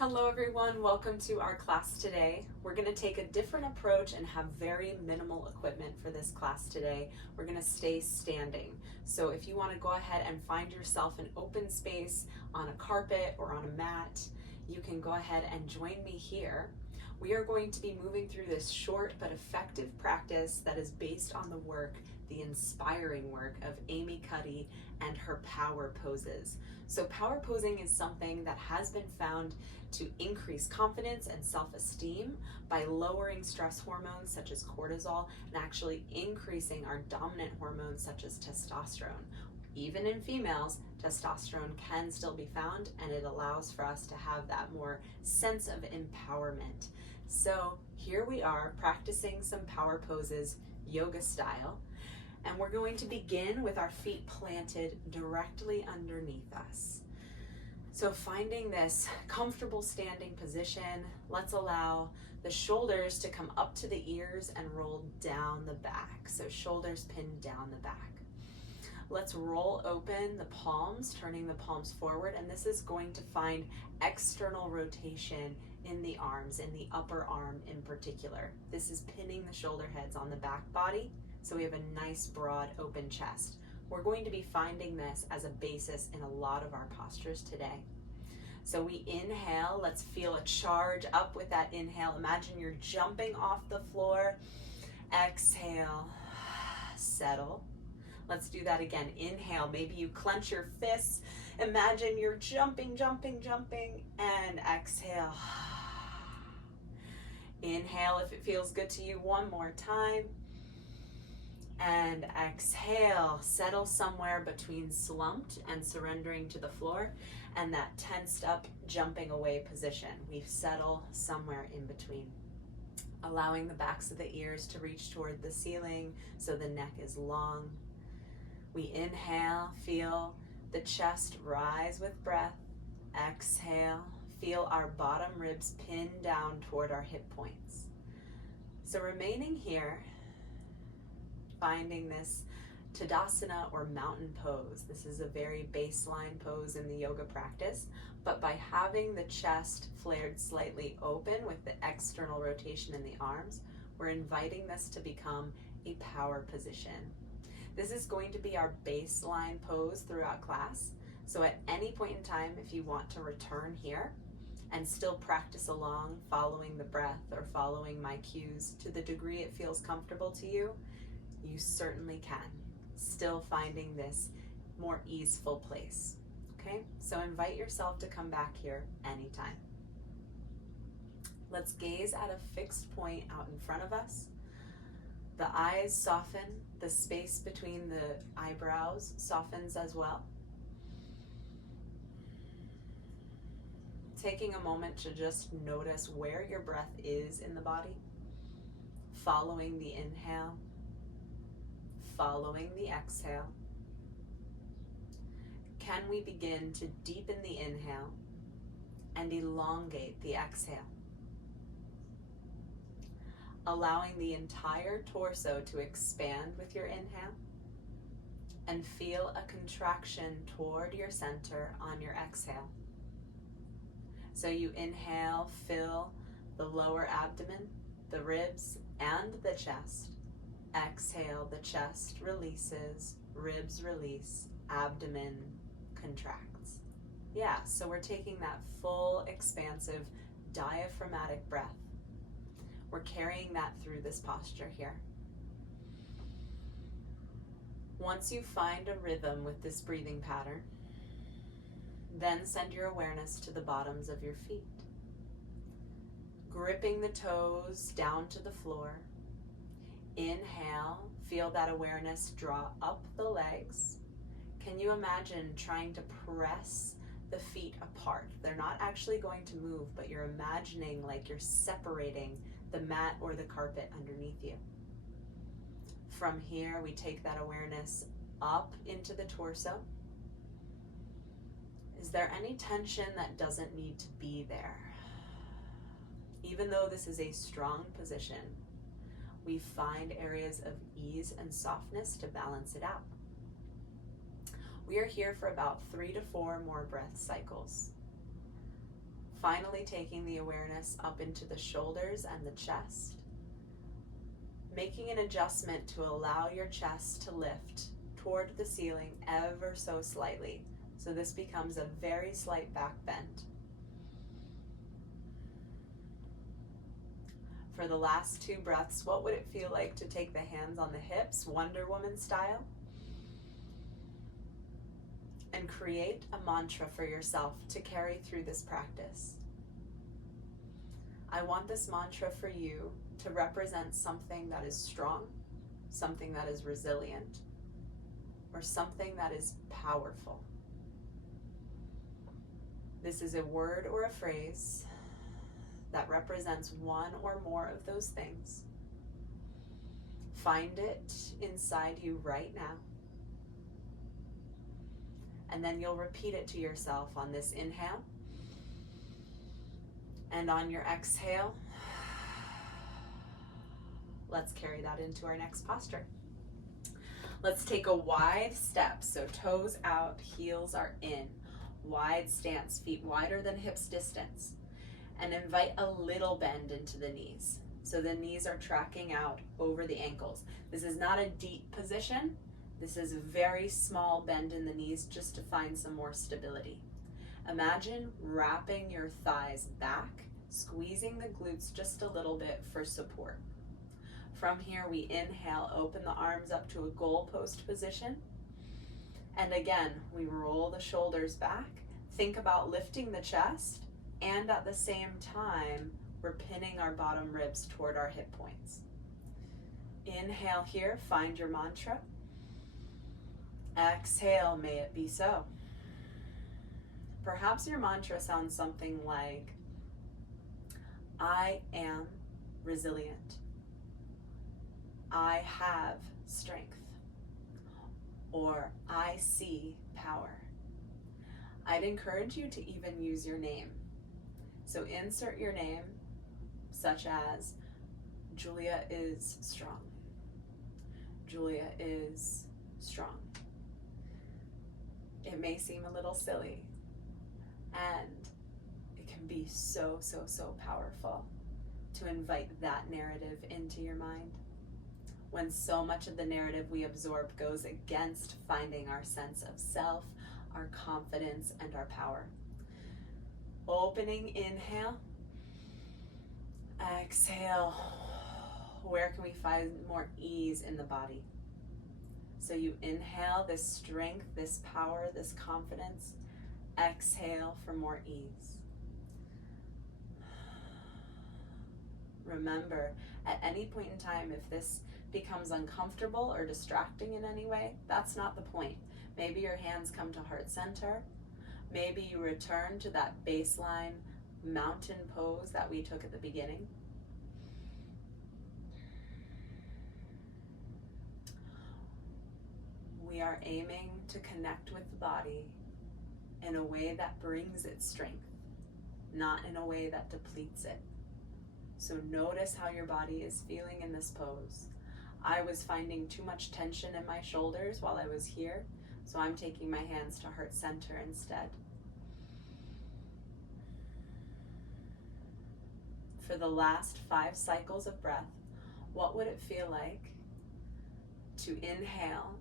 Hello everyone, welcome to our class today. We're going to take a different approach and have very minimal equipment for this class today. We're going to stay standing. So if you want to go ahead and find yourself an open space on a carpet or on a mat, you can go ahead and join me here. We are going to be moving through this short but effective practice that is based on the work, the inspiring work of Amy Cuddy and her power poses. So power posing is something that has been found to increase confidence and self-esteem by lowering stress hormones such as cortisol and actually increasing our dominant hormones such as testosterone. Even in females, testosterone can still be found, and it allows for us to have that more sense of empowerment. So here we are practicing some power poses yoga style, and we're going to begin with our feet planted directly underneath us. So finding this comfortable standing position, let's allow the shoulders to come up to the ears and roll down the back. So shoulders pinned down the back. Let's roll open the palms, turning the palms forward, and this is going to find external rotation in the arms, in the upper arm in particular. This is pinning the shoulder heads on the back body, so we have a nice broad open chest. We're going to be finding this as a basis in a lot of our postures today. So we inhale, let's feel a charge up with that inhale. Imagine you're jumping off the floor. Exhale, settle. Let's do that again. Inhale, maybe you clench your fists. Imagine you're jumping, and exhale. Inhale if it feels good to you, one more time. And exhale, settle somewhere between slumped and surrendering to the floor and that tensed up jumping away position. We settle somewhere in between. Allowing the backs of the ears to reach toward the ceiling so the neck is long. We inhale, feel the chest rise with breath. Exhale, feel our bottom ribs pin down toward our hip points. So remaining here, finding this Tadasana or mountain pose. This is a very baseline pose in the yoga practice, but by having the chest flared slightly open with the external rotation in the arms, we're inviting this to become a power position. This is going to be our baseline pose throughout class. So at any point in time, if you want to return here and still practice along, following the breath or following my cues to the degree it feels comfortable to you, you certainly can. Still finding this more easeful place. Okay, so invite yourself to come back here anytime. Let's gaze at a fixed point out in front of us. The eyes soften, the space between the eyebrows softens as well. Taking a moment to just notice where your breath is in the body, following the inhale, following the exhale. Can we begin to deepen the inhale and elongate the exhale? Allowing the entire torso to expand with your inhale and feel a contraction toward your center on your exhale. So you inhale, fill the lower abdomen, the ribs, and the chest. Exhale, the chest releases, ribs release, abdomen contracts. Yeah, so we're taking that full, expansive, diaphragmatic breath. We're carrying that through this posture here. Once you find a rhythm with this breathing pattern, then send your awareness to the bottoms of your feet. Gripping the toes down to the floor. Inhale, feel that awareness draw up the legs. Can you imagine trying to press the feet apart? They're not actually going to move, but you're imagining like you're separating the mat or the carpet underneath you. From here, we take that awareness up into the torso. Is there any tension that doesn't need to be there? Even though this is a strong position, we find areas of ease and softness to balance it out. We are here for about 3 to 4 more breath cycles. Finally taking the awareness up into the shoulders and the chest. Making an adjustment to allow your chest to lift toward the ceiling ever so slightly. So this becomes a very slight back bend. For the last 2 breaths, what would it feel like to take the hands on the hips, Wonder Woman style, and create a mantra for yourself to carry through this practice? I want this mantra for you to represent something that is strong, something that is resilient, or something that is powerful. This is a word or a phrase that represents one or more of those things. Find it inside you right now. And then you'll repeat it to yourself on this inhale. And on your exhale, let's carry that into our next posture. Let's take a wide step, so toes out, heels are in. Wide stance, feet wider than hips distance. And invite a little bend into the knees. So the knees are tracking out over the ankles. This is not a deep position. This is a very small bend in the knees just to find some more stability. Imagine wrapping your thighs back, squeezing the glutes just a little bit for support. From here, we inhale, open the arms up to a goalpost position. And again, we roll the shoulders back. Think about lifting the chest, and at the same time, we're pinning our bottom ribs toward our hip points. Inhale here, find your mantra. Exhale, may it be so. Perhaps your mantra sounds something like, I am resilient. I have strength. Or I see power. I'd encourage you to even use your name. So insert your name, such as Julia is strong. Julia is strong. It may seem a little silly, and it can be so, so, so powerful to invite that narrative into your mind. When so much of the narrative we absorb goes against finding our sense of self, our confidence, and our power. Opening inhale. Exhale. Where can we find more ease in the body? So you inhale this strength, this power, this confidence. Exhale for more ease. Remember, at any point in time, if this becomes uncomfortable or distracting in any way, that's not the point. Maybe your hands come to heart center. Maybe you return to that baseline mountain pose that we took at the beginning. We are aiming to connect with the body in a way that brings it strength, not in a way that depletes it. So notice how your body is feeling in this pose. I was finding too much tension in my shoulders while I was here, so I'm taking my hands to heart center instead. For the last 5 cycles of breath, what would it feel like to inhale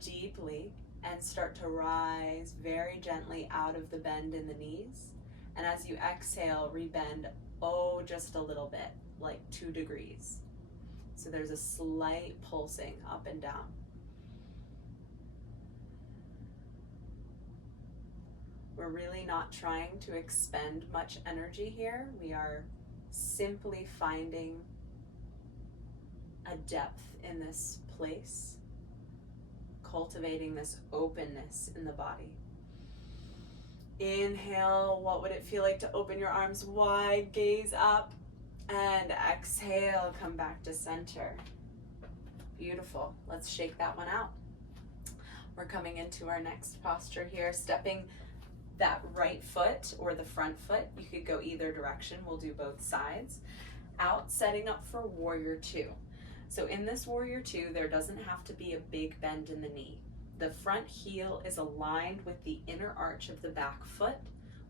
deeply and start to rise very gently out of the bend in the knees? And as you exhale, rebend, just a little bit, like 2 degrees. So there's a slight pulsing up and down. We're really not trying to expend much energy here. We are simply finding a depth in this place, cultivating this openness in the body. Inhale, what would it feel like to open your arms wide, gaze up, and exhale, come back to center. Beautiful. Let's shake that one out. We're coming into our next posture here, stepping that right foot or the front foot. You could go either direction. We'll do both sides. Out, setting up for Warrior 2. So in this Warrior 2, there doesn't have to be a big bend in the knee. The front heel is aligned with the inner arch of the back foot.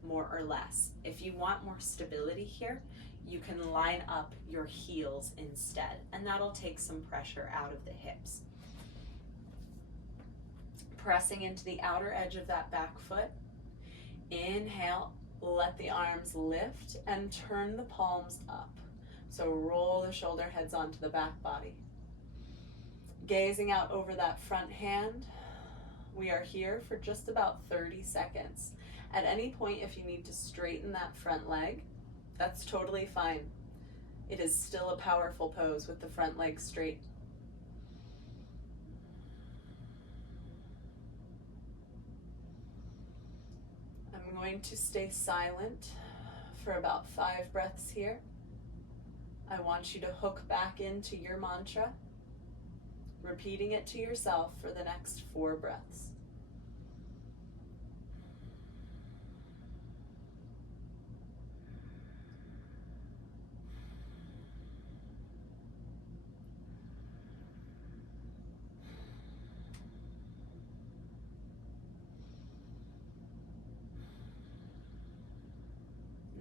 more or less. If you want more stability here, you can line up your heels instead, and that'll take some pressure out of the hips. Pressing into the outer edge of that back foot. Inhale, let the arms lift and turn the palms up. So roll the shoulder heads onto the back body. Gazing out over that front hand, we are here for just about 30 seconds. At any point, if you need to straighten that front leg, that's totally fine. It is still a powerful pose with the front leg straight. I'm going to stay silent for about 5 breaths here. I want you to hook back into your mantra, repeating it to yourself for the next 4 breaths.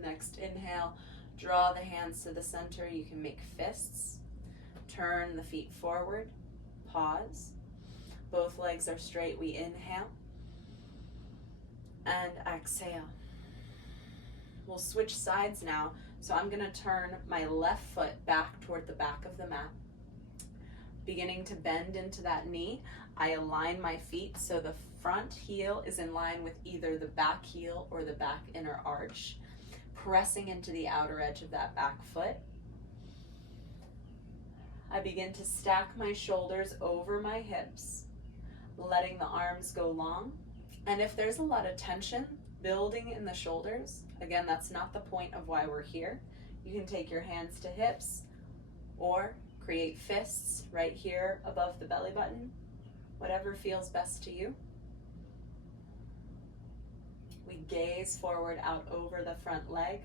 Next inhale, draw the hands to the center. You can make fists. Turn the feet forward. Pause. Both legs are straight. We inhale and exhale. We'll switch sides now. So I'm going to turn my left foot back toward the back of the mat. Beginning to bend into that knee, I align my feet so the front heel is in line with either the back heel or the back inner arch. Pressing into the outer edge of that back foot. I begin to stack my shoulders over my hips, letting the arms go long. And if there's a lot of tension building in the shoulders, again, that's not the point of why we're here. You can take your hands to hips or create fists right here above the belly button, whatever feels best to you. We gaze forward out over the front leg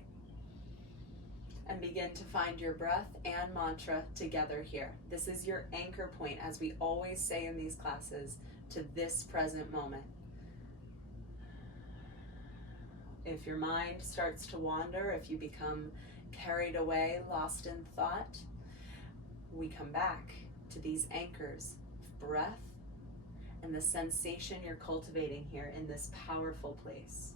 and begin to find your breath and mantra together here. This is your anchor point, as we always say in these classes, to this present moment. If your mind starts to wander, if you become carried away, lost in thought, we come back to these anchors of breath and the sensation you're cultivating here in this powerful place.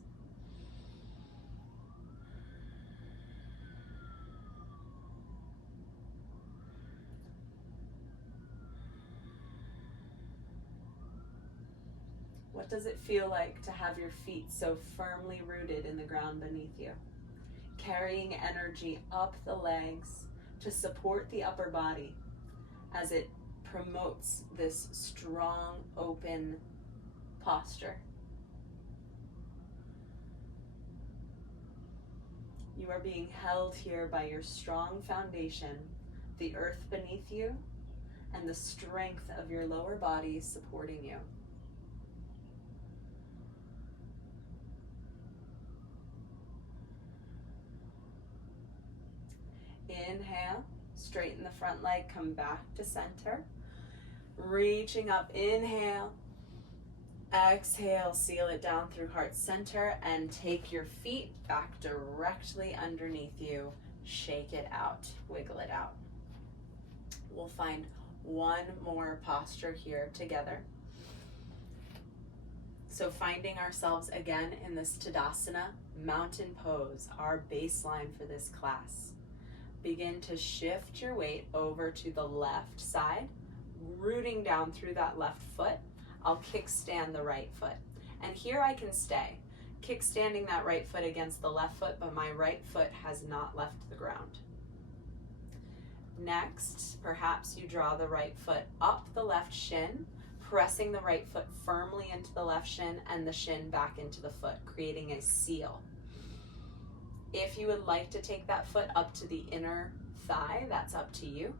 What does it feel like to have your feet so firmly rooted in the ground beneath you? Carrying energy up the legs to support the upper body as it promotes this strong, open posture. You are being held here by your strong foundation, the earth beneath you, and the strength of your lower body supporting you. Inhale, straighten the front leg, come back to center. Reaching up, inhale. Exhale, seal it down through heart center and take your feet back directly underneath you. Shake it out, wiggle it out. We'll find one more posture here together. So finding ourselves again in this Tadasana mountain pose, our baseline for this class. Begin to shift your weight over to the left side, rooting down through that left foot. I'll kickstand the right foot. And here I can stay, kickstanding that right foot against the left foot, but my right foot has not left the ground. Next, perhaps you draw the right foot up the left shin, pressing the right foot firmly into the left shin and the shin back into the foot, creating a seal. If you would like to take that foot up to the inner thigh, that's up to you.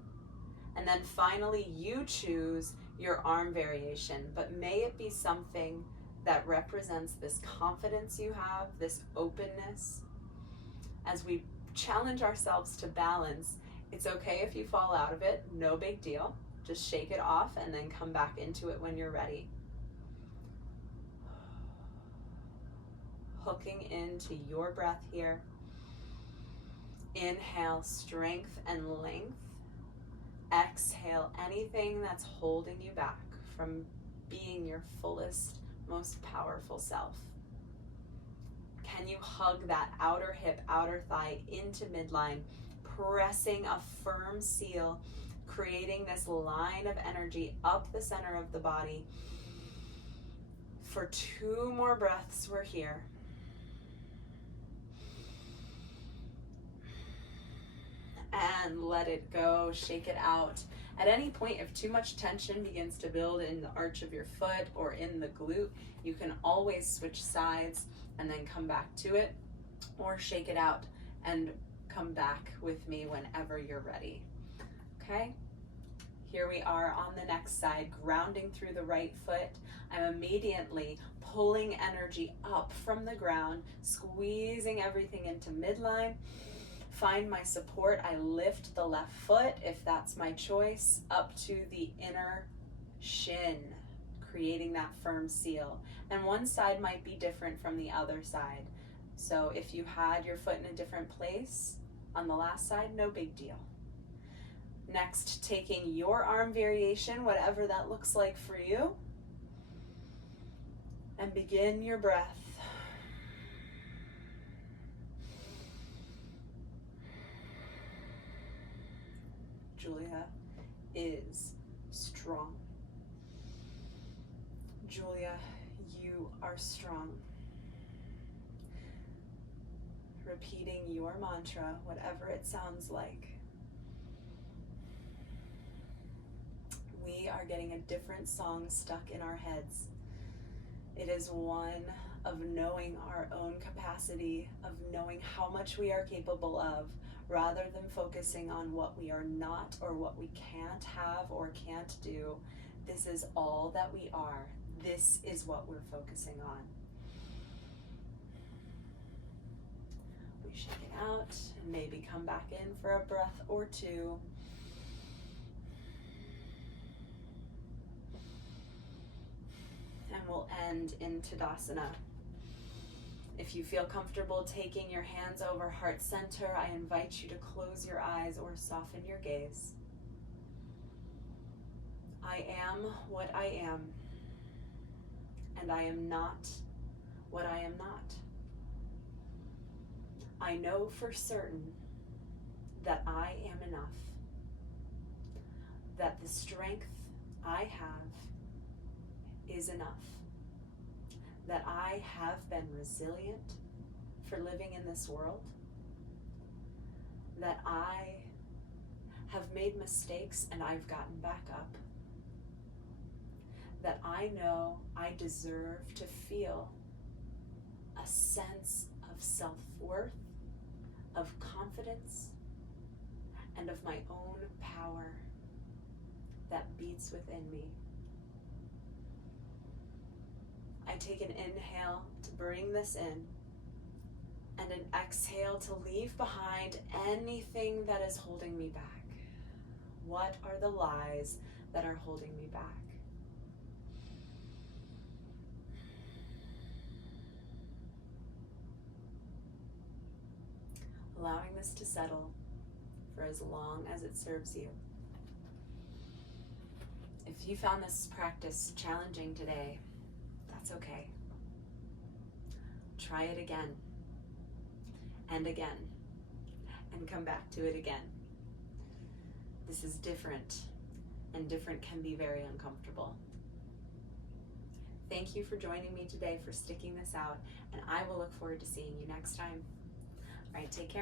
And then finally, you choose your arm variation, but may it be something that represents this confidence you have, this openness. As we challenge ourselves to balance, it's okay if you fall out of it, no big deal. Just shake it off and then come back into it when you're ready. hooking into your breath here. Inhale, strength and length. Exhale, anything that's holding you back from being your fullest, most powerful self. Can you hug that outer hip, outer thigh into midline, pressing a firm seal, creating this line of energy up the center of the body? For 2 more breaths, we're here. And let it go, shake it out. At any point, if too much tension begins to build in the arch of your foot or in the glute, you can always switch sides and then come back to it, or shake it out and come back with me whenever you're ready. Okay? Here we are on the next side, grounding through the right foot. I'm immediately pulling energy up from the ground, squeezing everything into midline. Find my support. I lift the left foot, if that's my choice, up to the inner shin, creating that firm seal. And one side might be different from the other side. So if you had your foot in a different place on the last side, no big deal. Next, taking your arm variation, whatever that looks like for you, and begin your breath. Julia is strong. Julia, you are strong. Repeating your mantra, whatever it sounds like. We are getting a different song stuck in our heads. It is one of knowing our own capacity, of knowing how much we are capable of, rather than focusing on what we are not or what we can't have or can't do. This is all that we are. This is what we're focusing on. We shake it out and maybe come back in for a breath or two. And we'll end in Tadasana. If you feel comfortable taking your hands over heart center, I invite you to close your eyes or soften your gaze. I am what I am, and I am not what I am not. I know for certain that I am enough, that the strength I have is enough, that I have been resilient for living in this world, that I have made mistakes and I've gotten back up, that I know I deserve to feel a sense of self-worth, of confidence, and of my own power that beats within me. I take an inhale to bring this in, and an exhale to leave behind anything that is holding me back. What are the lies that are holding me back? Allowing this to settle for as long as it serves you. If you found this practice challenging today, that's okay. Try it again and again and come back to it again. This is different, and different can be very uncomfortable. Thank you for joining me today, for sticking this out, and I will look forward to seeing you next time. All right, take care.